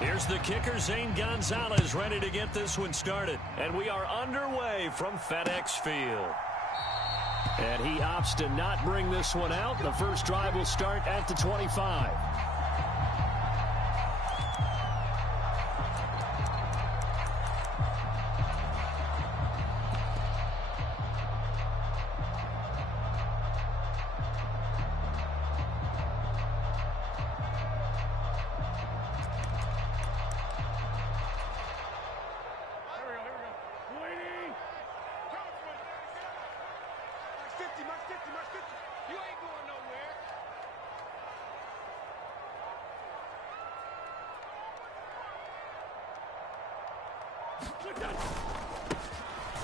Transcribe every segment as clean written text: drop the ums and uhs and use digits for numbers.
Here's the kicker, Zane Gonzalez, ready to get this one started. And we are underway from FedEx Field. And he opts to not bring this one out. The first drive will start at the 25.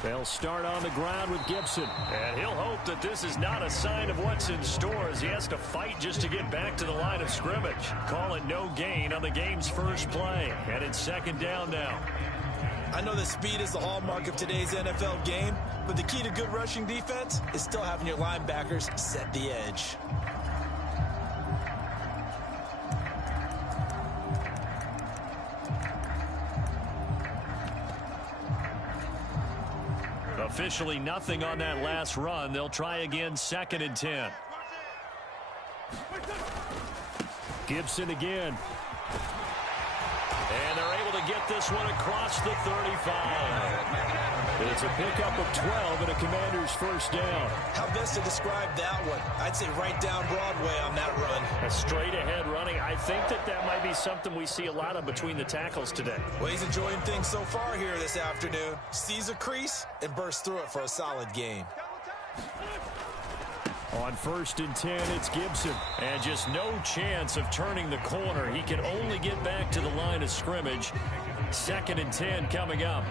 They'll start on the ground with Gibson. And he'll hope that this is not a sign of what's in store as he has to fight just to get back to the line of scrimmage. Call it no gain on the game's first play. And it's second down now. I know that speed is the hallmark of today's NFL game, but the key to good rushing defense is still having your linebackers set the edge. Officially nothing on that last run. They'll try again, second and 10. Gibson again. And they're able to get this one across the 35. It's a pickup of 12 and a Commander's first down. How best to describe that one? I'd say right down Broadway on that run. A straight ahead running. I think that might be something we see a lot of between the tackles today. Well, he's enjoying things so far here this afternoon. Sees a crease and bursts through it for a solid game. On first and 10, it's Gibson. And just no chance of turning the corner. He can only get back to the line of scrimmage. Second and 10 coming up.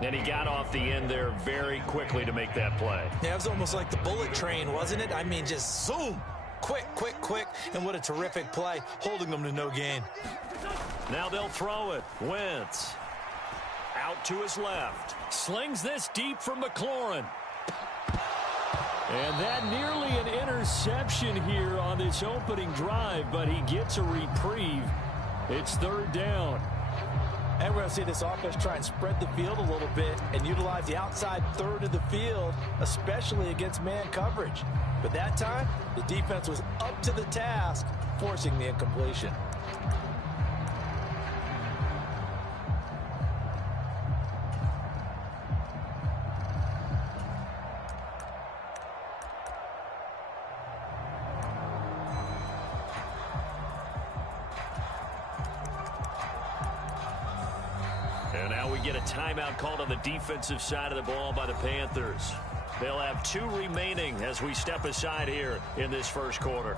And he got off the end there very quickly to make that play. Yeah, it was almost like the bullet train, wasn't it? I mean, just zoom. Quick, quick, quick. And what a terrific play, holding them to no gain. Now they'll throw it. Wentz. Out to his left. Slings this deep for McLaurin. And that nearly an interception here on this opening drive, but he gets a reprieve. It's third down. And we're going to see this offense try and spread the field a little bit and utilize the outside third of the field, especially against man coverage. But that time, the defense was up to the task, forcing the incompletion. And now we get a timeout called on the defensive side of the ball by the Panthers. They'll have 2 remaining as we step aside here in this first quarter.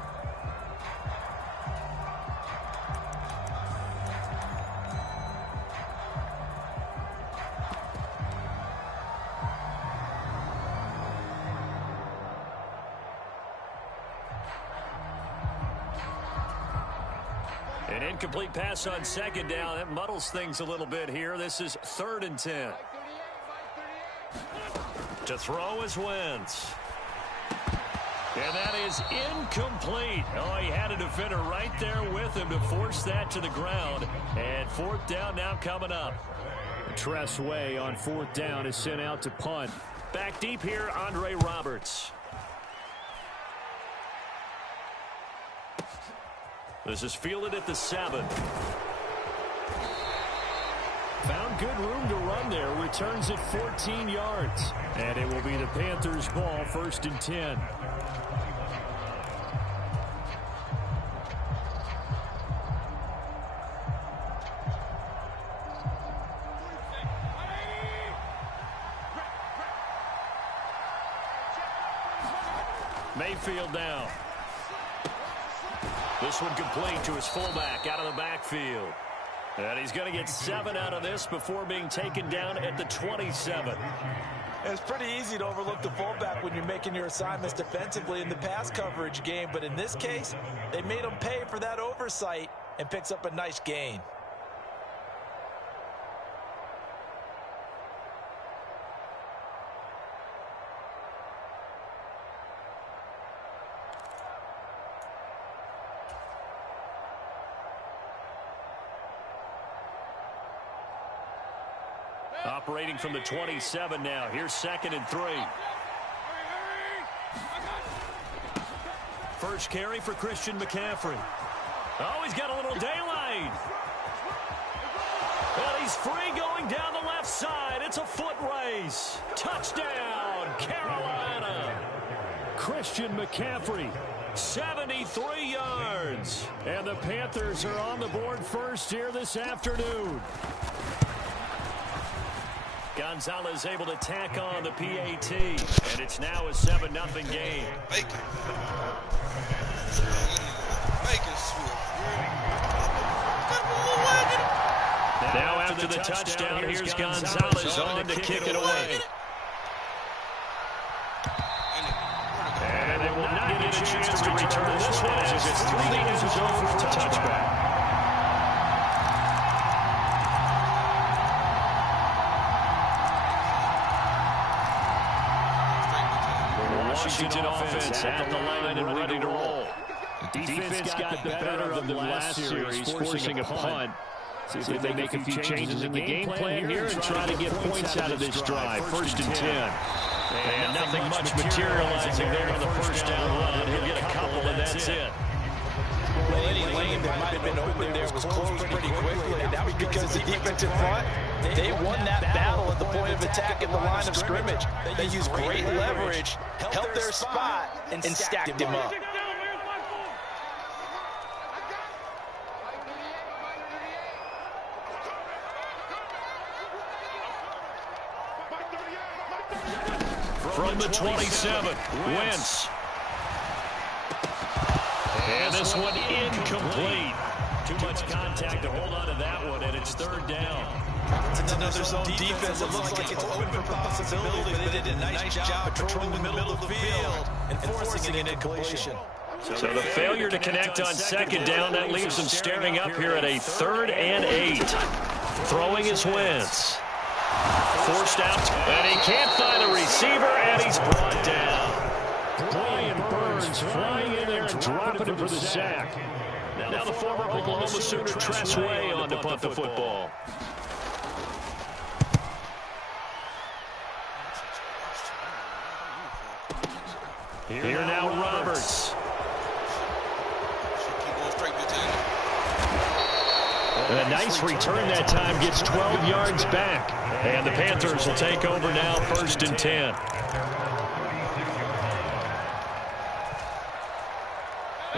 An incomplete pass on second down. That muddles things a little bit here. This is third and 10. To throw is Wentz. And that is incomplete. Oh, he had a defender right there with him to force that to the ground. And fourth down now coming up. Tress Way on fourth down is sent out to punt. Back deep here, Andre Roberts. This is fielded at the 7. Found good room to run there. Returns it 14 yards. And it will be the Panthers' ball, first and 10. Mayfield down. This one complete to his fullback out of the backfield. And he's going to get 7 out of this before being taken down at the 27. It's pretty easy to overlook the fullback when you're making your assignments defensively in the pass coverage game. But in this case, they made him pay for that oversight and picks up a nice gain. Operating from the 27 now. Here's 2nd and 3. First carry for Christian McCaffrey. Oh, he's got a little daylight. And he's free going down the left side. It's a foot race. Touchdown, Carolina. Christian McCaffrey, 73 yards. And the Panthers are on the board first here this afternoon. Gonzalez able to tack on the PAT, and it's now a 7-0 game. Now after the touchdown, here's Gonzalez on to kick it away. And they will not get a chance to return this one as it's 3 minutes over for a touchback. Washington offense at the line and ready to roll. Defense got the better of them last series, forcing a punt. See if they make a few changes in the game plan here and try to get points out of this drive. 1st and 10. And nothing much materializing there on the first down run. He'll get a couple, and that's it. Well, any lane that might have been open there was closed pretty quickly. That was because the defense in front, they won that battle at the point of attack at the line of scrimmage. They used great leverage, held their spot, and stacked him up. From the 27, Wentz. And this one incomplete. Too much contact to hold on to that one, and it's 3rd down. It's another zone defense that looks like it's open for possibility, but they did a nice job patrolling the middle of the field and forcing an incompletion. So the failure to connect on 2nd down, that leaves them staring up here at a 3rd and 8. Throwing is Wentz. Forced out, and he can't find a receiver, and he's brought down. Brian Burns flying in there and dropping him for the sack. Now the former Oklahoma Sooner Tress Way on to punt the football. Here now Roberts. And a nice return that time, gets 12 yards back. And the Panthers will take over now, 1st and 10.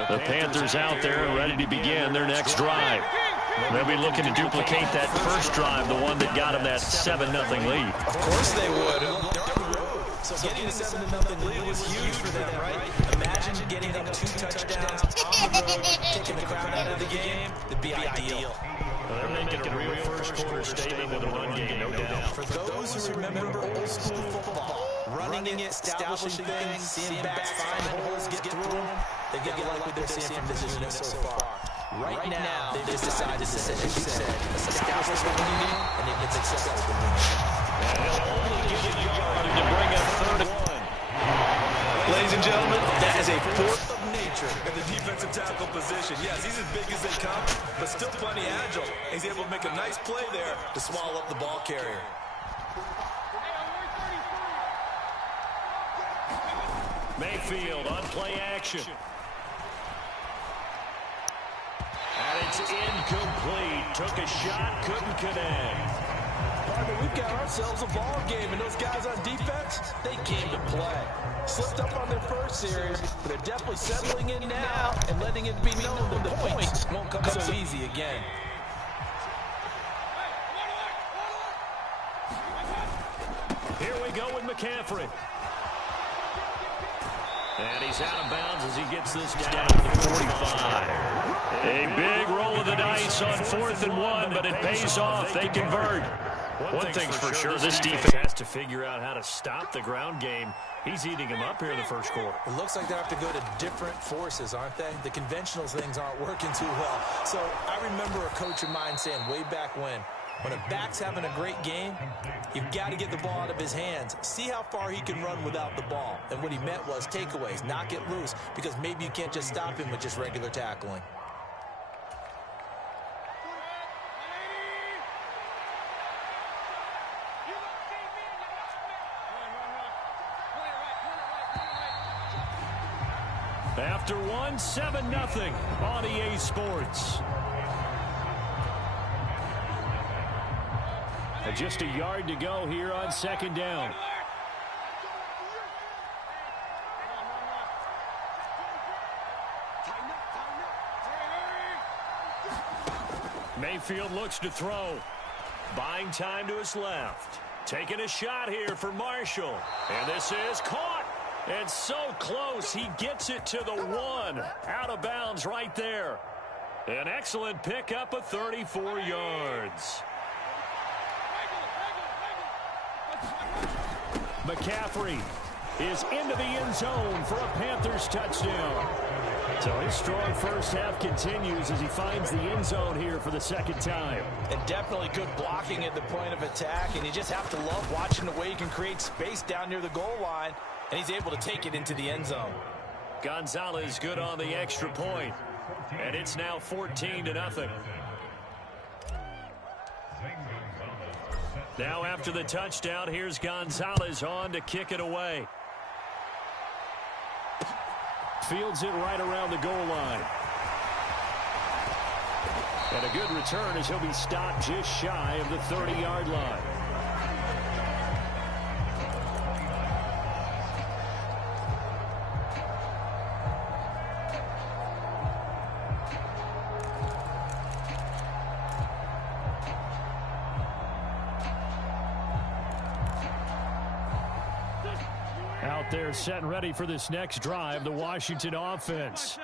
The Panthers out there ready to begin their next drive. They'll be looking to duplicate that first drive, the one that got them that 7-0 lead. Of course they would. So getting a 7-0 lead was huge for them, right? Imagine getting them 2 touchdowns on the road, taking the crowd out of the game. It'd be ideal. They're making a real first-quarter statement with a run game, no doubt. For those who remember old-school football, running it, establishing things, seeing backs find holes, get through them, they've got to like what they're seeing from this unit so far. Right now, they've decided to, as you said, establish the running game, and if it's successful, and he'll only get a yard to bring up 3rd and 1. Ladies and gentlemen, that is a force of nature in the defensive tackle position. Yes, he's as big as they come, but still plenty agile. He's able to make a nice play there to swallow up the ball carrier. Mayfield on play action. And it's incomplete. Took a shot, couldn't connect. Partner, we've got ourselves a ball game, and those guys on defense, they came to play. Slipped up on their first series, but they're definitely settling in now and letting it be known that the points won't come so easy again. Here we go with McCaffrey. And he's out of bounds as he gets this down to 45. A big roll of the dice on 4th and 1, but it pays off. They convert. One thing's for sure, this defense has to figure out how to stop the ground game. He's eating him up here in the first quarter. It looks like they have to go to different forces, aren't they? The conventional things aren't working too well. So I remember a coach of mine saying way back when a back's having a great game, you've got to get the ball out of his hands. See how far he can run without the ball. And what he meant was takeaways, knock it loose, because maybe you can't just stop him with just regular tackling. After one, 7-0 on EA Sports. And just a yard to go here on second down. Mayfield looks to throw. Buying time to his left. Taking a shot here for Marshall. And this is caught. And so close, he gets it to the 1. Out of bounds right there. An excellent pickup of 34 yards. McCaffrey is into the end zone for a Panthers touchdown. So his strong first half continues as he finds the end zone here for the second time. And definitely good blocking at the point of attack, and you just have to love watching the way he can create space down near the goal line, and he's able to take it into the end zone. Gonzalez good on the extra point, and it's now 14-0. Now after the touchdown, here's Gonzalez on to kick it away. Fields it right around the goal line. And a good return as he'll be stopped just shy of the 30-yard line. Out there set and ready for this next drive, the Washington offense.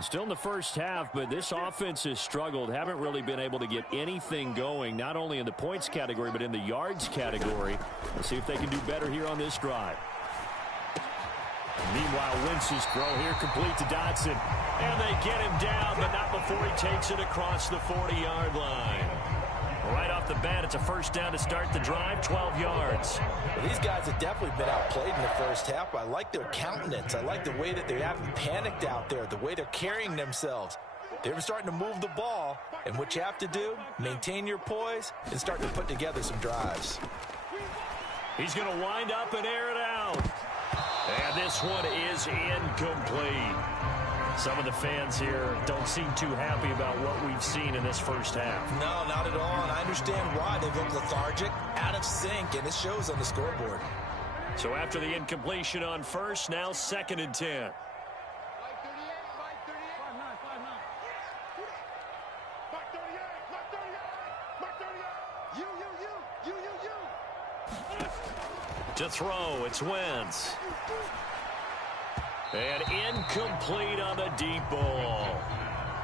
Still in the first half, but this offense has struggled. Haven't really been able to get anything going, not only in the points category, but in the yards category. Let's see if they can do better here on this drive. Meanwhile, Wentz's throw here complete to Dotson. And they get him down, but not before he takes it across the 40-yard line. Right off the bat, it's a first down to start the drive, 12 yards. Well, these guys have definitely been outplayed in the first half. I like their countenance. I like the way that they haven't panicked out there, the way they're carrying themselves. They're starting to move the ball, and what you have to do, maintain your poise and start to put together some drives. He's going to wind up and air it out. And this one is incomplete. Some of the fans here don't seem too happy about what we've seen in this first half. No, not at all, and I understand why. They look lethargic, out of sync, and it shows on the scoreboard. So after the incompletion on first, now 2nd and 10. To throw, it's Wentz. And incomplete on the deep ball.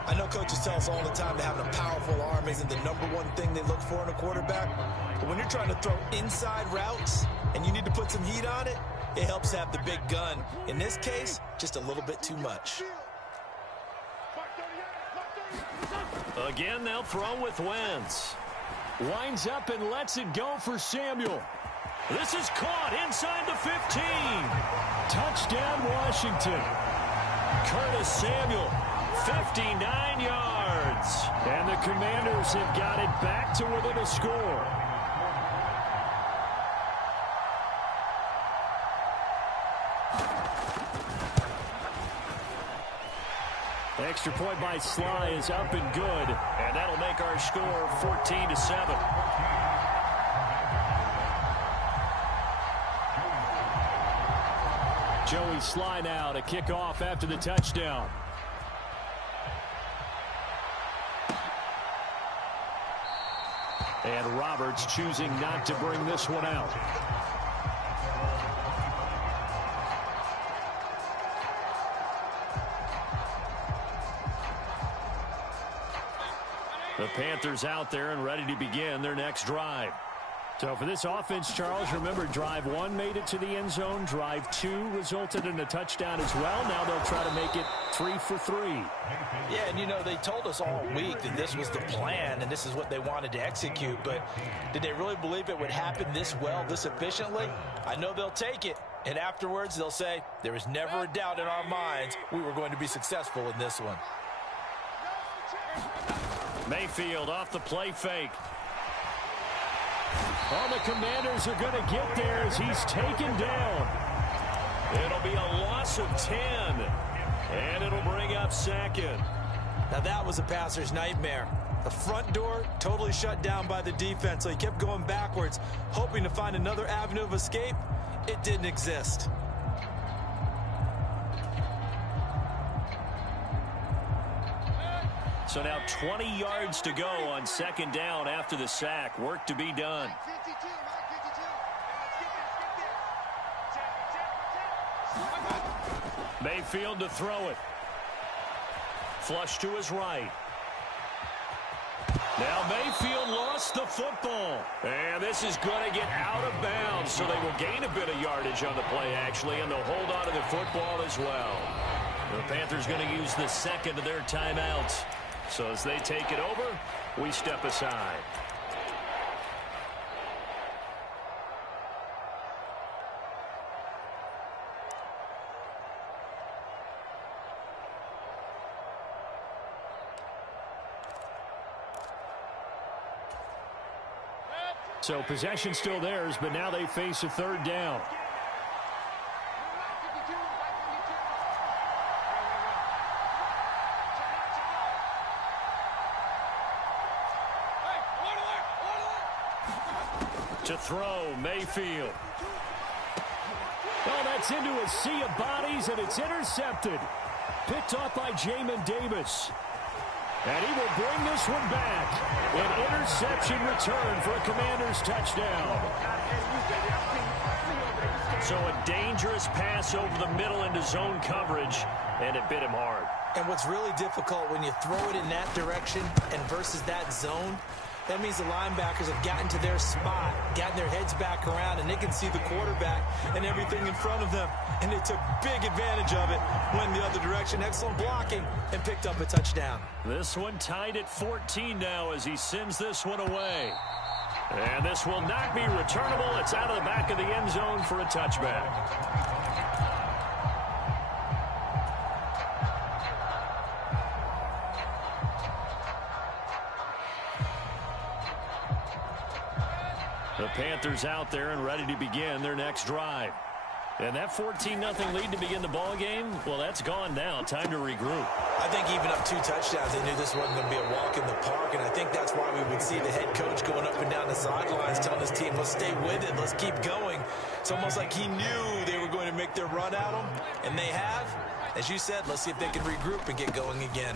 I know coaches tell us all the time that having a powerful arm isn't the #1 thing they look for in a quarterback. But when you're trying to throw inside routes and you need to put some heat on it, it helps have the big gun. In this case, just a little bit too much. Again, they'll throw with Wentz. Winds up and lets it go for Samuel. This is caught inside the 15. Touchdown, Washington. Curtis Samuel, 59 yards. And the Commanders have got it back to within a score. Extra point by Sly is up and good. And that'll make our score 14-7. Joey Sly now to kick off after the touchdown. And Roberts choosing not to bring this one out. The Panthers out there and ready to begin their next drive. So for this offense, Charles, remember, drive 1 made it to the end zone. Drive 2 resulted in a touchdown as well. Now they'll try to make it 3 for 3. Yeah, and you know, they told us all week that this was the plan and this is what they wanted to execute. But did they really believe it would happen this well, this efficiently? I know they'll take it. And afterwards, they'll say, there was never a doubt in our minds we were going to be successful in this one. Mayfield off the play fake. All the Commanders are going to get there as he's taken down. It'll be a loss of 10. And it'll bring up second. Now that was a passer's nightmare. The front door totally shut down by the defense, so he kept going backwards, hoping to find another avenue of escape. It didn't exist. So now 20 yards to go on second down after the sack. Work to be done. Mayfield to throw it. Flush to his right. Now Mayfield lost the football. And this is going to get out of bounds, so they will gain a bit of yardage on the play, actually, and they'll hold on to the football as well. The Panthers going to use the second of their timeouts. So as they take it over, we step aside. So possession still theirs, but now they face a third down. To throw, Mayfield. Oh, that's into a sea of bodies, and it's intercepted. Picked off by Jamin Davis. And he will bring this one back. An interception return for a Commanders touchdown. So a dangerous pass over the middle into zone coverage, and it bit him hard. And what's really difficult when you throw it in that direction and versus that zone, that means the linebackers have gotten to their spot, gotten their heads back around, and they can see the quarterback and everything in front of them. And they took big advantage of it, went the other direction, excellent blocking, and picked up a touchdown. This one tied at 14 now as he sends this one away. And this will not be returnable. It's out of the back of the end zone for a touchback. The Panthers out there and ready to begin their next drive. And that 14-0 lead to begin the ball game, well, that's gone now. Time to regroup. I think even up 2 touchdowns, they knew this wasn't going to be a walk in the park, and I think that's why we would see the head coach going up and down the sidelines telling his team, let's stay with it, let's keep going. It's almost like he knew they were going to make their run at him, and they have. As you said, let's see if they can regroup and get going again.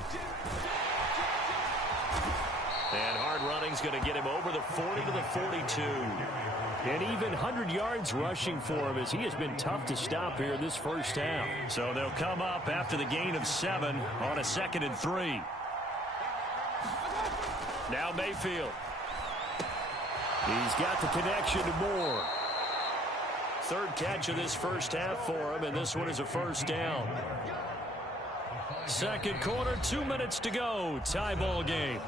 And hard running's going to get him over the 40 to the 42. And even 100 yards rushing for him as he has been tough to stop here this first half. So they'll come up after the gain of 7 on a 2nd and 3. Now Mayfield. He's got the connection to Moore. Third catch of this first half for him, and this one is a first down. Second quarter, 2 minutes to go. Tie ball game.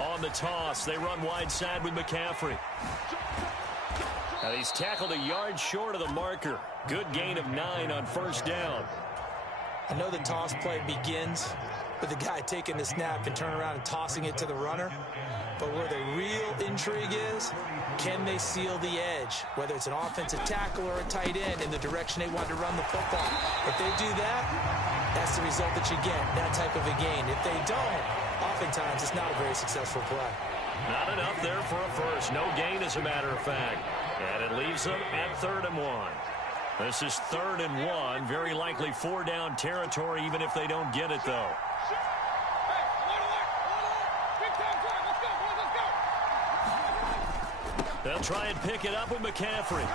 On the toss, they run wide side with McCaffrey. Now he's tackled a yard short of the marker. Good gain of 9 on first down. I know the toss play begins with the guy taking the snap and turning around and tossing it to the runner. But where the real intrigue is, can they seal the edge? Whether it's an offensive tackle or a tight end in the direction they want to run the football. If they do that, that's the result that you get, that type of a gain. If they don't, oftentimes it's not a very successful play. Not enough there for a first. No gain, as a matter of fact. And it leaves them at 3rd and 1. This is 3rd and 1. Very likely 4-down territory, even if they don't get it, though. They'll try and pick it up with McCaffrey.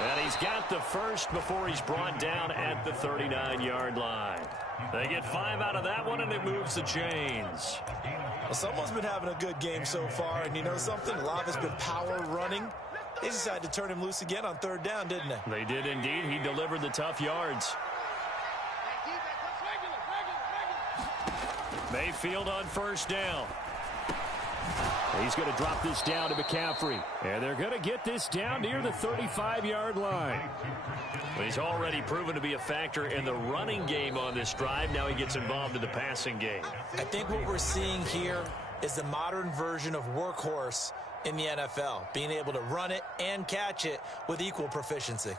And he's got the first before he's brought down at the 39-yard line. They get 5 out of that one, and it moves the chains. Well, someone's been having a good game so far, and you know something? A lot has been power running. They decided to turn him loose again on 3rd down, didn't they? They did indeed. He delivered the tough yards. Mayfield on first down. He's going to drop this down to McCaffrey. And they're going to get this down near the 35-yard line. Well, he's already proven to be a factor in the running game on this drive. Now he gets involved in the passing game. I think what we're seeing here is the modern version of workhorse in the NFL, being able to run it and catch it with equal proficiency.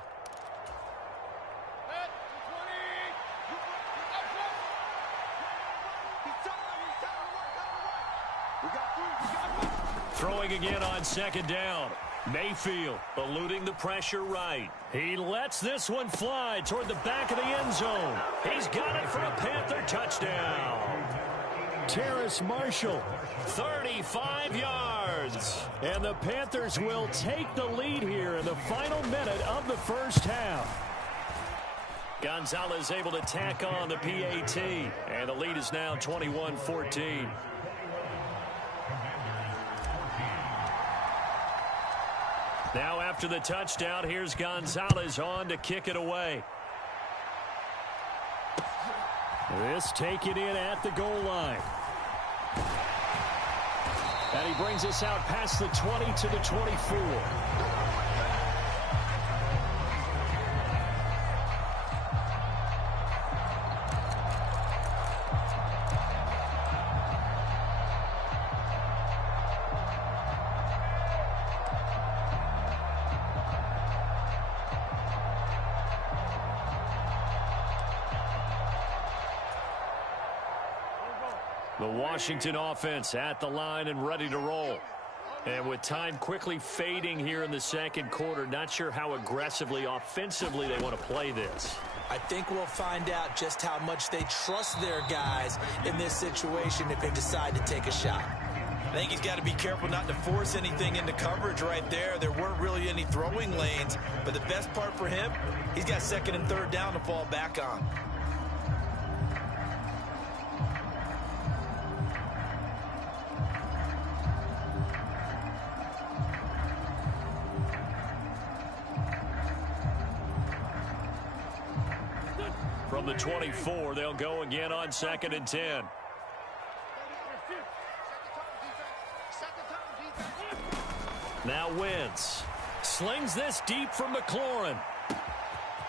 Throwing again on second down. Mayfield eluding the pressure right. He lets this one fly toward the back of the end zone. He's got it for a Panther touchdown. Terrace Marshall, 35 yards. And the Panthers will take the lead here in the final minute of the first half. Gonzalez able to tack on the PAT. And the lead is now 21-14. Now after the touchdown, here's Gonzalez on to kick it away. This taken in at the goal line. And he brings us out past the 20 to the 24. The Washington offense at the line and ready to roll. And with time quickly fading here in the second quarter, not sure how aggressively, offensively they want to play this. I think we'll find out just how much they trust their guys in this situation if they decide to take a shot. I think he's got to be careful not to force anything into coverage right there. There weren't really any throwing lanes, but the best part for him, he's got second and third down to fall back on. From the 24, they'll go again on second and 10. Now Wentz slings this deep from McLaurin.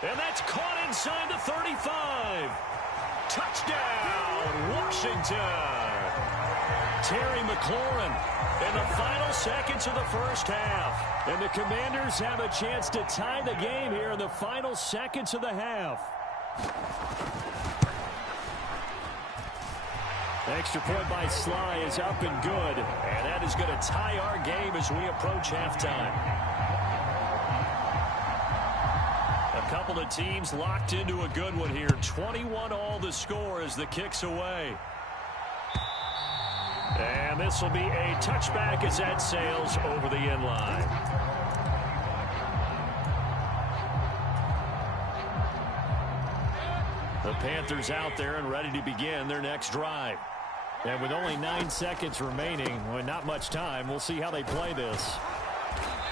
And that's caught inside the 35. Touchdown, Washington. Terry McLaurin in the final seconds of the first half. And the Commanders have a chance to tie the game here in the final seconds of the half. Extra point by Sly is up and good. And that is going to tie our game as we approach halftime. A couple of teams locked into a good one here. 21-all the score as the kick's away. And this will be a touchback as that sails over the end line. The Panthers out there and ready to begin their next drive. And with only 9 seconds remaining, well, not much time, we'll see how they play this.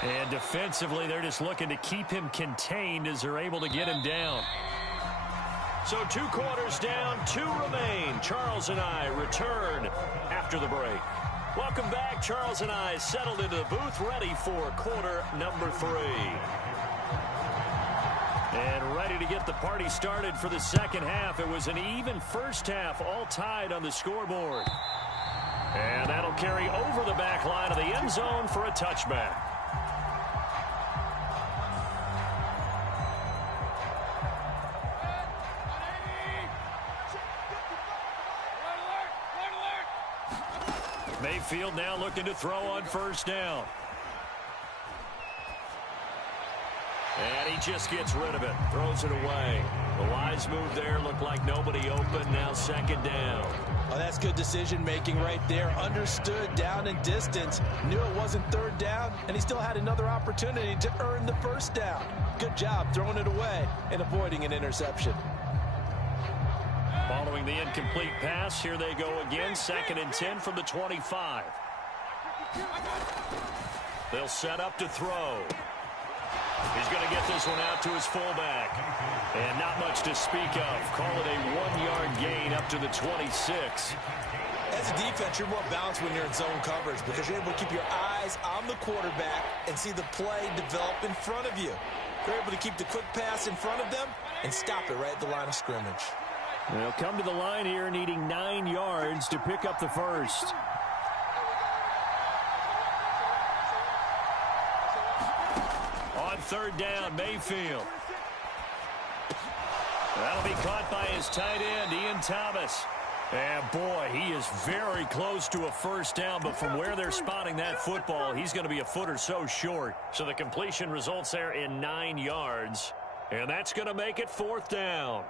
And defensively, they're just looking to keep him contained as they're able to get him down. So 2 quarters down, 2 remain. Charles and I return after the break. Welcome back. Charles and I settled into the booth, ready for quarter number 3. And ready to get the party started for the second half. It was an even first half, all tied on the scoreboard. And that'll carry over the back line of the end zone for a touchback. Mayfield now looking to throw on first down. And he just gets rid of it. Throws it away. The wise move there. Looked like nobody open. Now second down. Oh, that's good decision-making right there. Understood down and distance. Knew it wasn't third down, and he still had another opportunity to earn the first down. Good job throwing it away and avoiding an interception. Following the incomplete pass, here they go again. Second and 10 from the 25. They'll set up to throw. He's going to get this one out to his fullback. And not much to speak of. Call it a 1-yard gain up to the 26. As a defense, you're more balanced when you're in zone coverage because you're able to keep your eyes on the quarterback and see the play develop in front of you. You're able to keep the quick pass in front of them and stop it right at the line of scrimmage. They'll come to the line here needing 9 yards to pick up the first. On third down, Mayfield. That'll be caught by his tight end, Ian Thomas. And, boy, he is very close to a first down, but from where they're spotting that football, he's going to be a foot or so short. So the completion results there in 9 yards, and that's going to make it fourth down.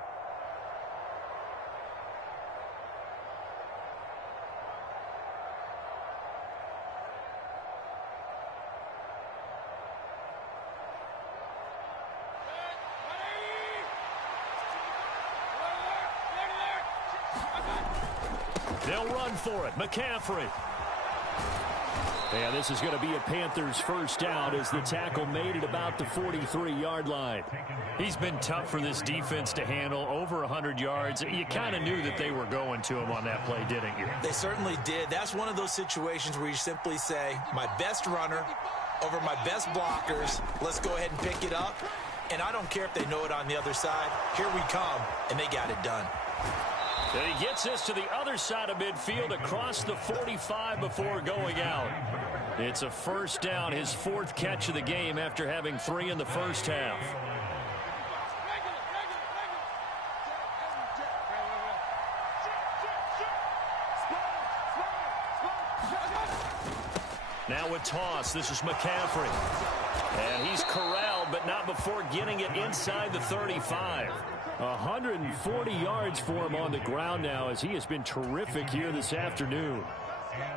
They'll run for it. McCaffrey. And this is going to be a Panthers first down as the tackle made it about the 43-yard line. He's been tough for this defense to handle, over 100 yards. You kind of knew that they were going to him on that play, didn't you? They certainly did. That's one of those situations where you simply say, my best runner over my best blockers. Let's go ahead and pick it up. And I don't care if they know it on the other side. Here we come, and they got it done. And he gets this to the other side of midfield across the 45 before going out. It's a first down, his fourth catch of the game after having 3 in the first half. Now a toss. This is McCaffrey. And he's corralled, but not before getting it inside the 35. 140 yards for him on the ground now as he has been terrific here this afternoon.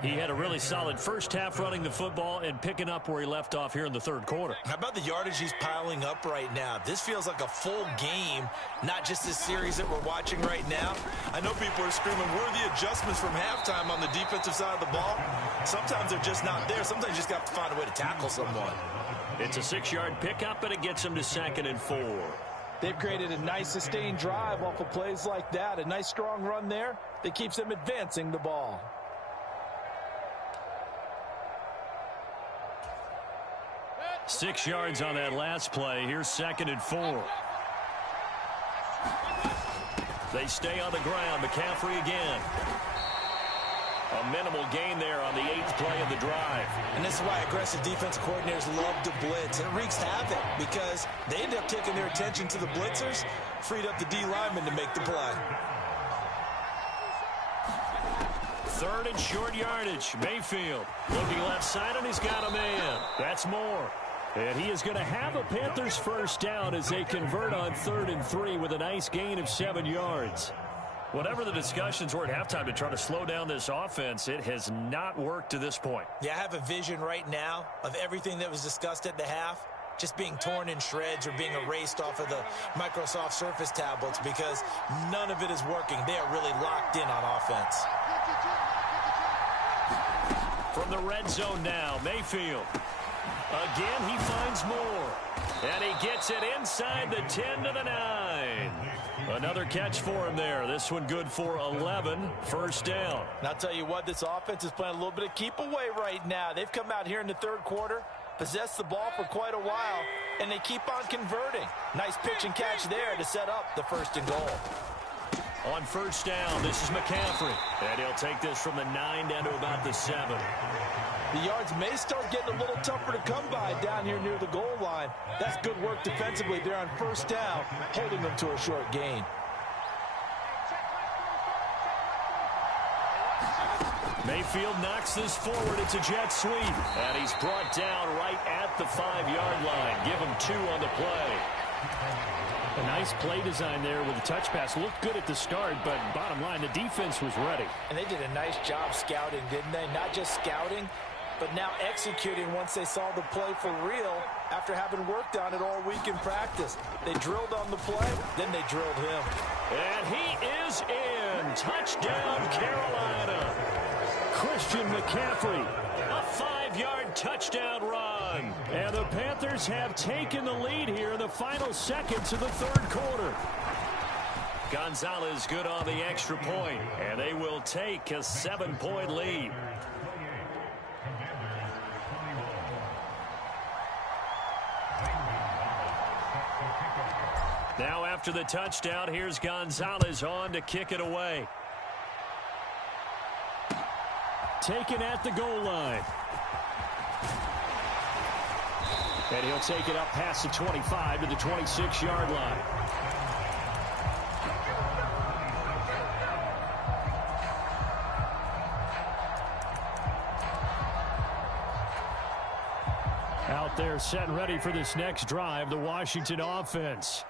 He had a really solid first half running the football and picking up where he left off here in the third quarter. How about the yardage he's piling up right now? This feels like a full game, not just this series that we're watching right now. I know people are screaming, where are the adjustments from halftime on the defensive side of the ball? Sometimes they're just not there. Sometimes you just have to find a way to tackle someone. It's a 6-yard pickup, and it gets him to 2nd and 4. They've created a nice sustained drive off of plays like that. A nice strong run there that keeps them advancing the ball. Six yards on that last play. Here's 2nd and 4. They stay on the ground. McCaffrey again. A minimal gain there on the 8th play of the drive. And this is why aggressive defense coordinators love to blitz. And it wreaks havoc because they end up taking their attention to the blitzers, freed up the D lineman to make the play. 3rd and short yardage. Mayfield looking left side, and he's got a man. That's Moore. And he is going to have a Panthers first down as they convert on 3rd and 3 with a nice gain of 7 yards. Whatever the discussions were at halftime to try to slow down this offense, it has not worked to this point. Yeah, I have a vision right now of everything that was discussed at the half just being torn in shreds or being erased off of the Microsoft Surface tablets because none of it is working. They are really locked in on offense. From the red zone now, Mayfield. Again, he finds Moore. And he gets it inside the 10 to the 9. Another catch for him there. This one good for 11. First down. And I'll tell you what, this offense is playing a little bit of keep away right now. They've come out here in the third quarter, possessed the ball for quite a while, and they keep on converting. Nice pitch and catch there to set up the 1st and goal. On first down, this is McCaffrey. And he'll take this from the 9 down to about the 7. The yards may start getting a little tougher to come by down here near the goal line. That's good work defensively there on first down, holding them to a short gain. Mayfield knocks this forward. It's a jet sweep. And he's brought down right at the 5-yard line. Give him 2 on the play. A nice play design there with the touch pass. Looked good at the start, but bottom line, the defense was ready. And they did a nice job scouting, didn't they? Not just scouting, but now executing once they saw the play for real after having worked on it all week in practice. They drilled on the play, then they drilled him. And he is in. Touchdown, Carolina. Christian McCaffrey, a 5-yard touchdown run. And the Panthers have taken the lead here in the final seconds of the third quarter. Gonzalez good on the extra point, and they will take a 7-point lead. Now after the touchdown, here's Gonzalez on to kick it away. Taken at the goal line. And he'll take it up past the 25 to the 26-yard line. Out there set and ready for this next drive, the Washington offense.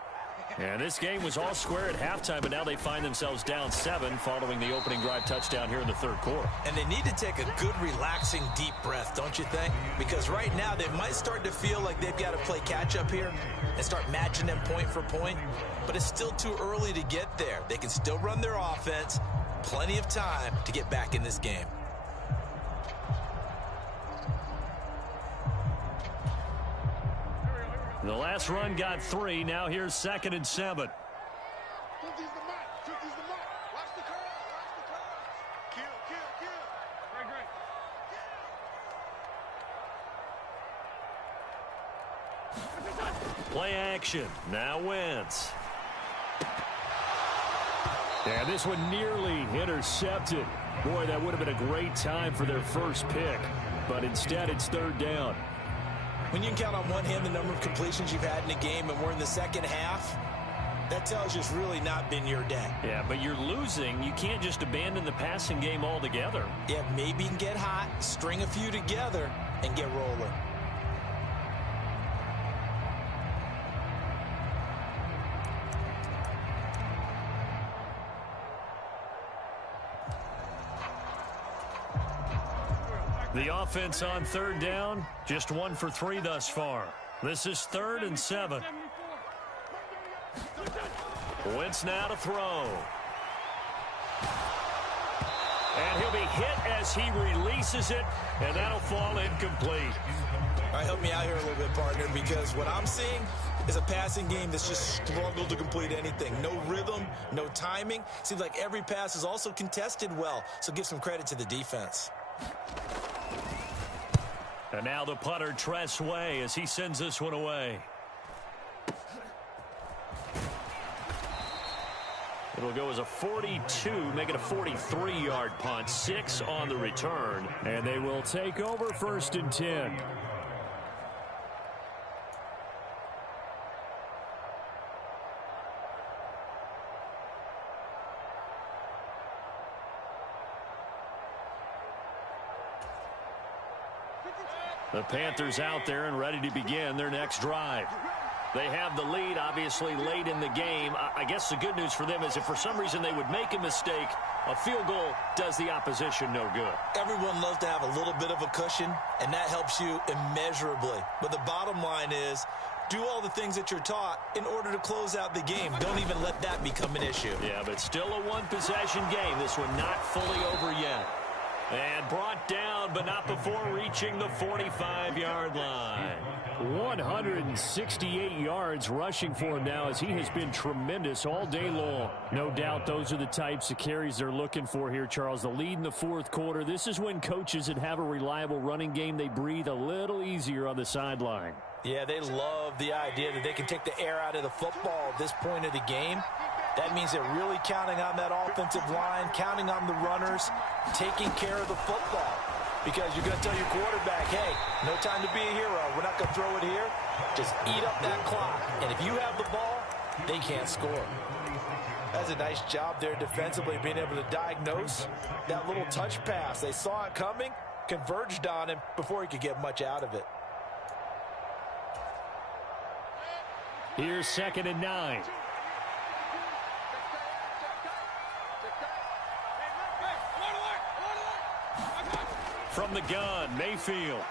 And this game was all square at halftime, but now they find themselves down 7 following the opening drive touchdown here in the third quarter. And they need to take a good, relaxing, deep breath, don't you think? Because right now they might start to feel like they've got to play catch-up here and start matching them point for point. But it's still too early to get there. They can still run their offense. Plenty of time to get back in this game. The last run got 3. Now here's 2nd and 7. Play action. Now Wentz. And this one nearly intercepted. Boy, that would have been a great time for their first pick. But instead, it's 3rd down. When you can count on one hand the number of completions you've had in a game and we're in the second half, that tells you it's really not been your day. Yeah, but you're losing. You can't just abandon the passing game altogether. Yeah, maybe you can get hot, string a few together, and get rolling. The offense on 3rd down, just 1 for 3 thus far. This is 3rd and 7. Wentz now to throw. And he'll be hit as he releases it, and that'll fall incomplete. All right, help me out here a little bit, partner, because what I'm seeing is a passing game that's just struggled to complete anything. No rhythm, no timing. Seems like every pass is also contested well, so give some credit to the defense. And now the punter, Tress Way, as he sends this one away. It'll go as a 42, make it a 43-yard punt, 6 on the return, and they will take over 1st and 10. The Panthers out there and ready to begin their next drive. They have the lead, obviously, late in the game. I guess the good news for them is if for some reason they would make a mistake, a field goal does the opposition no good. Everyone loves to have a little bit of a cushion, and that helps you immeasurably. But the bottom line is, do all the things that you're taught in order to close out the game. Don't even let that become an issue. Yeah, but still a one-possession game. This one not fully over yet. And brought down, but not before reaching the 45-yard line. 168 yards rushing for him now as he has been tremendous all day long. No doubt those are the types of carries they're looking for here, Charles. The lead in the 4th quarter. This is when coaches that have a reliable running game, they breathe a little easier on the sideline. Yeah, they love the idea that they can take the air out of the football at this point of the game. That means they're really counting on that offensive line, counting on the runners, taking care of the football. Because you're going to tell your quarterback, hey, no time to be a hero. We're not going to throw it here. Just eat up that clock. And if you have the ball, they can't score. That's a nice job there defensively, being able to diagnose that little touch pass. They saw it coming, converged on him before he could get much out of it. Here's 2nd and 9. From the gun, Mayfield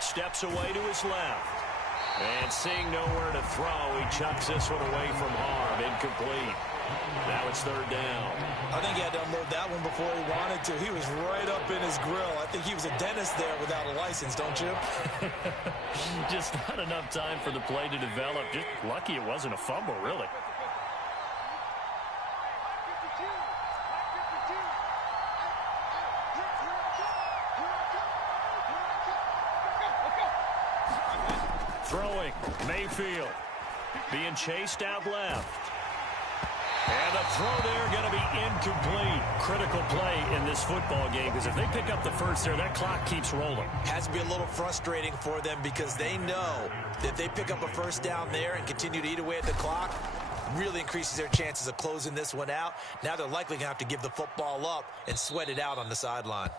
steps away to his left. And seeing nowhere to throw, he chucks this one away from harm. Incomplete. Now it's 3rd down. I think he had to unload that one before he wanted to. He was right up in his grill. I think he was a dentist there without a license, don't you? Just not enough time for the play to develop. Just lucky it wasn't a fumble, really. Throwing, Mayfield. Being chased out left. And the throw there going to be incomplete. Critical play in this football game, because if they pick up the first there, that clock keeps rolling. Has to be a little frustrating for them, because they know that if they pick up a first down there and continue to eat away at the clock, really increases their chances of closing this one out. Now they're likely going to have to give the football up and sweat it out on the sideline.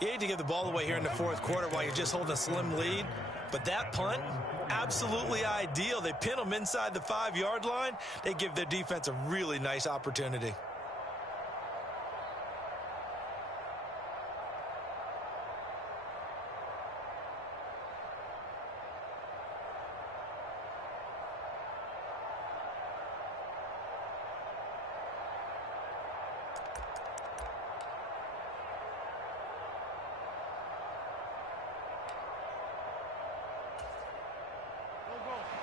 You hate to give the ball away here in the fourth quarter while you're just holding a slim lead, but that punt, absolutely ideal. They pin them inside the 5-yard line. They give their defense a really nice opportunity.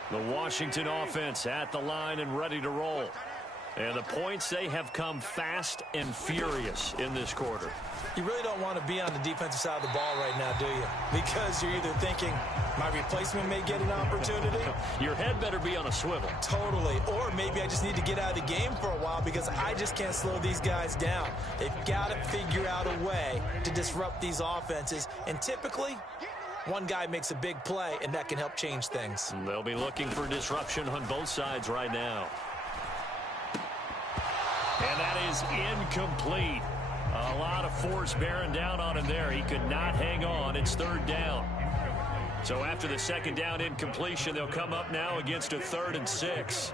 The Washington offense at the line and ready to roll. And the points, they have come fast and furious in this quarter. You really don't want to be on the defensive side of the ball right now, do you? Because you're either thinking, my replacement may get an opportunity. Your head better be on a swivel. Totally. Or maybe I just need to get out of the game for a while because I just can't slow these guys down. They've got to figure out a way to disrupt these offenses. And typically, one guy makes a big play, and that can help change things. They'll be looking for disruption on both sides right now. And that is incomplete. A lot of force bearing down on him there. He could not hang on. It's third down. So after the second down incompletion, they'll come up now against a 3rd and 6.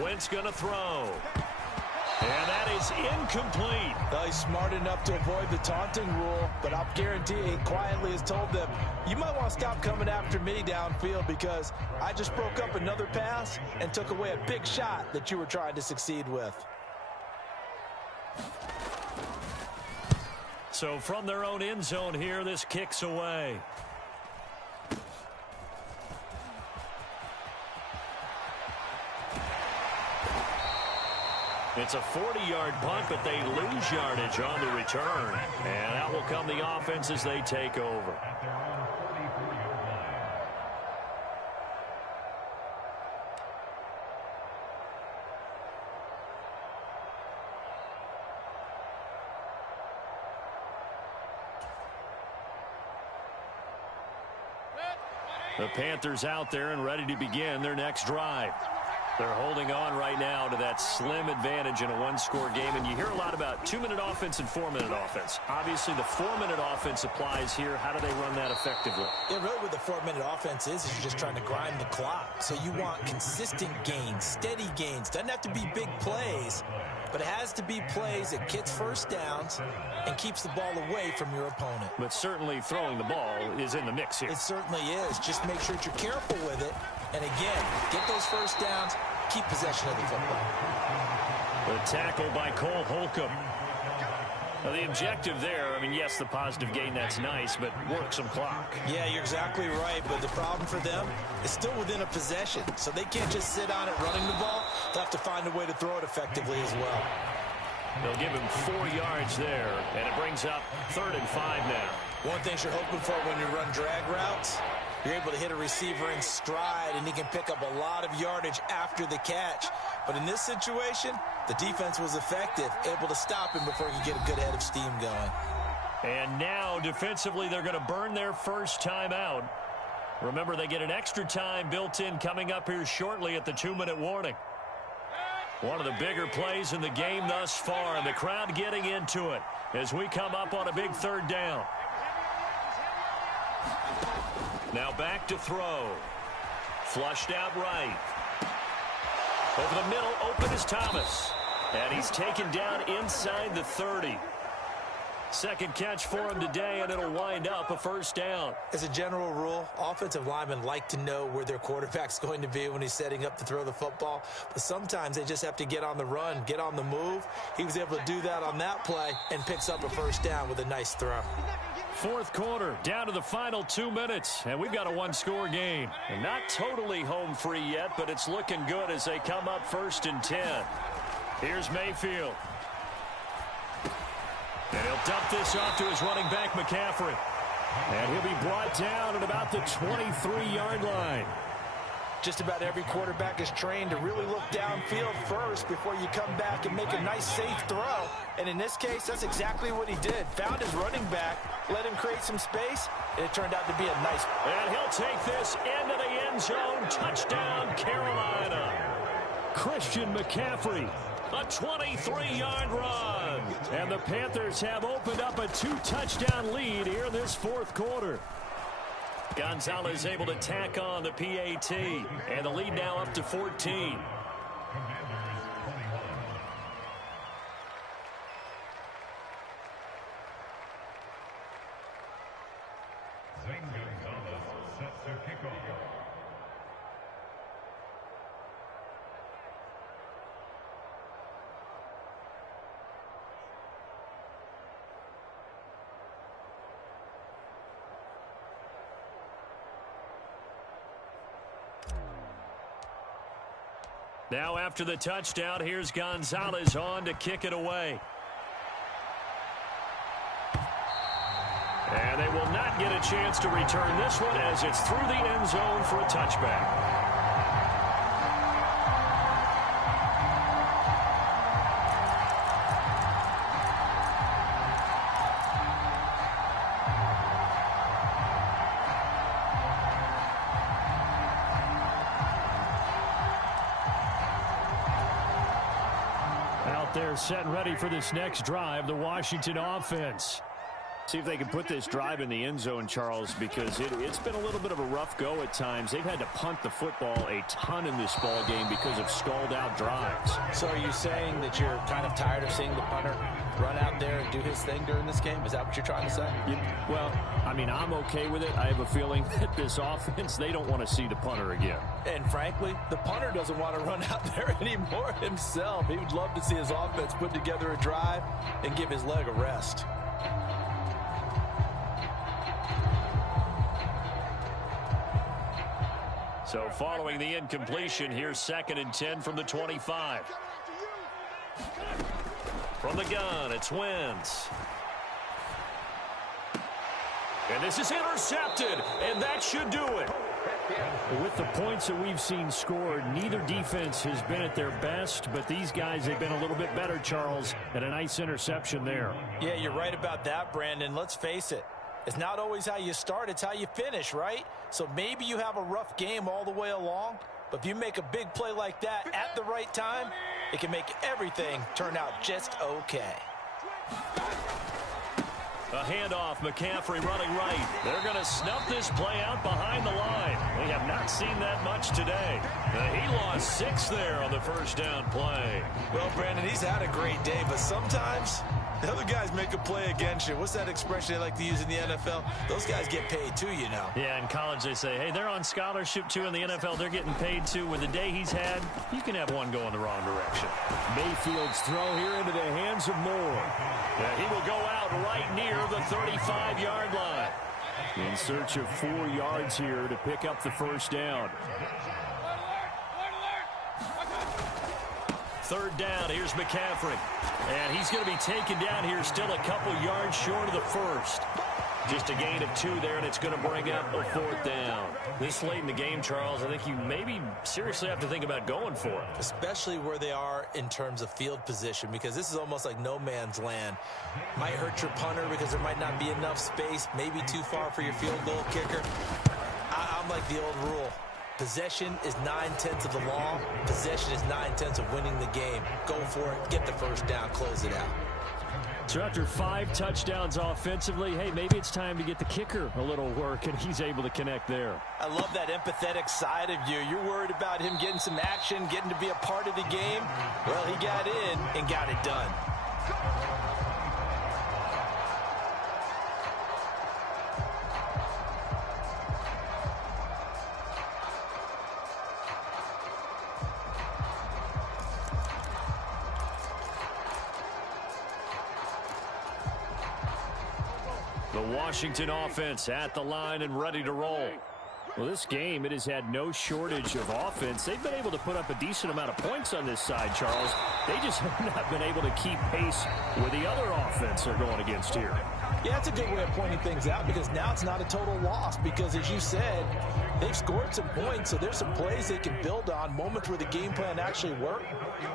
Wentz going to throw. And that is incomplete. Well, he's smart enough to avoid the taunting rule, but I'll guarantee he quietly has told them, you might want to stop coming after me downfield because I just broke up another pass and took away a big shot that you were trying to succeed with. So from their own end zone here, this kicks away. It's a 40-yard punt, but they lose yardage on the return. And out will come the offense as they take over. The Panthers out there and ready to begin their next drive. They're holding on right now to that slim advantage in a one-score game. And you hear a lot about 2-minute offense and 4-minute offense. Obviously, the 4-minute offense applies here. How do they run that effectively? Yeah, really what the 4-minute offense is you're just trying to grind the clock. So you want consistent gains, steady gains. Doesn't have to be big plays, but it has to be plays that gets first downs and keeps the ball away from your opponent. But certainly throwing the ball is in the mix here. It certainly is. Just make sure that you're careful with it. And again, get those first downs, keep possession of the football. The tackle by Cole Holcomb. Now the objective there, I mean, yes, the positive gain, that's nice, but work some clock. Yeah, you're exactly right, but the problem for them is still within a possession, so they can't just sit on it running the ball. They'll have to find a way to throw it effectively as well. They'll give him 4 yards there, and it brings up 3rd and 5 now. One thing you're hoping for when you run drag routes, you're able to hit a receiver in stride, and he can pick up a lot of yardage after the catch. But in this situation, the defense was effective, able to stop him before he could get a good head of steam going. And now, defensively, they're going to burn their first time out. Remember, they get an extra time built in coming up here shortly at the 2-minute warning. One of the bigger plays in the game thus far, and the crowd getting into it as we come up on a big 3rd down. Now back to throw. Flushed out right. Over the middle, open is Thomas. And he's taken down inside the 30. Second catch for him today, and it'll wind up a first down. As a general rule, offensive linemen like to know where their quarterback's going to be when he's setting up to throw the football. But sometimes they just have to get on the run, get on the move. He was able to do that on that play and picks up a first down with a nice throw. Fourth quarter, down to the final 2 minutes, and we've got a one-score game. And not totally home free yet, but it's looking good as they come up 1st and 10. Here's Mayfield. And he'll dump this off to his running back, McCaffrey. And he'll be brought down at about the 23-yard line. Just about every quarterback is trained to really look downfield first before you come back and make a nice, safe throw. And in this case, that's exactly what he did. Found his running back, let him create some space, and it turned out to be a nice. And he'll take this into the end zone. Touchdown, Carolina. Christian McCaffrey, a 23-yard run. And the Panthers have opened up a 2-touchdown lead here in this fourth quarter. Gonzalez able to tack on the PAT, and the lead now up to 14. Now after the touchdown, here's Gonzalez on to kick it away. And they will not get a chance to return this one as it's through the end zone for a touchback. They're set and ready for this next drive, the Washington offense. See if they can put this drive in the end zone, Charles, because it's been a little bit of a rough go at times. They've had to punt the football a ton in this ball game because of stalled out drives. So are you saying that you're kind of tired of seeing the punter run out there and do his thing during this game? Is that what you're trying to say? Well, I mean, I'm okay with it. I have a feeling that this offense, they don't want to see the punter again. And frankly, the punter doesn't want to run out there anymore himself. He would love to see his offense put together a drive and give his leg a rest. So following the incompletion, here's 2nd and 10 from the 25. From the gun, it's Wentz. And this is intercepted, and that should do it. With the points that we've seen scored, neither defense has been at their best, but these guys have been a little bit better, Charles, and a nice interception there. Yeah, you're right about that, Brandon. Let's face it. It's not always how you start, it's how you finish, right? So maybe you have a rough game all the way along, but if you make a big play like that at the right time, it can make everything turn out just okay. A handoff, McCaffrey running right. They're going to snuff this play out behind the line. We have not seen that much today. He lost 6 there on the first down play. Well, Brandon, he's had a great day, but sometimes the other guys make a play against you. What's that expression they like to use in the NFL? Those guys get paid too, you know. Yeah, in college they say, hey, they're on scholarship too. In the NFL, they're getting paid too. With the day he's had, you can have one go in the wrong direction. Mayfield's throw here into the hands of Moore. Yeah, he will go out right near the 35-yard line. In search of 4 yards here to pick up the first down. 3rd down, here's McCaffrey. And he's going to be taken down here still a couple yards short of the first. Just a gain of 2 there, and it's going to bring up a 4th down. This late in the game, Charles, I think you maybe seriously have to think about going for it. Especially where they are in terms of field position, because this is almost like no man's land. Might hurt your punter because there might not be enough space, maybe too far for your field goal kicker. I'm like the old rule. Possession is 9/10 of the law. Possession is 9/10 of winning the game. Go for it. Get the first down. Close it out. So after 5 touchdowns offensively, hey, maybe it's time to get the kicker a little work, and he's able to connect there. I love that empathetic side of you. You're worried about him getting some action, getting to be a part of the game. Well, he got in and got it done. The Washington offense at the line and ready to roll. Well, this game, it has had no shortage of offense. They've been able to put up a decent amount of points on this side, Charles. They just have not been able to keep pace with the other offense they're going against here. Yeah, that's a good way of pointing things out because now it's not a total loss because, as you said, they've scored some points, so there's some plays they can build on, moments where the game plan actually worked.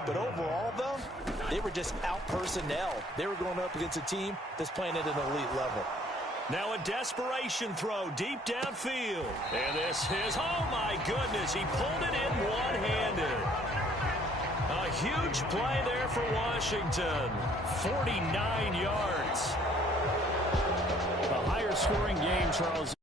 But overall, though, they were just out-personnel. They were going up against a team that's playing at an elite level. Now a desperation throw deep downfield. And this is, oh my goodness, he pulled it in one-handed. A huge play there for Washington. 49 yards. A higher scoring game, Charles,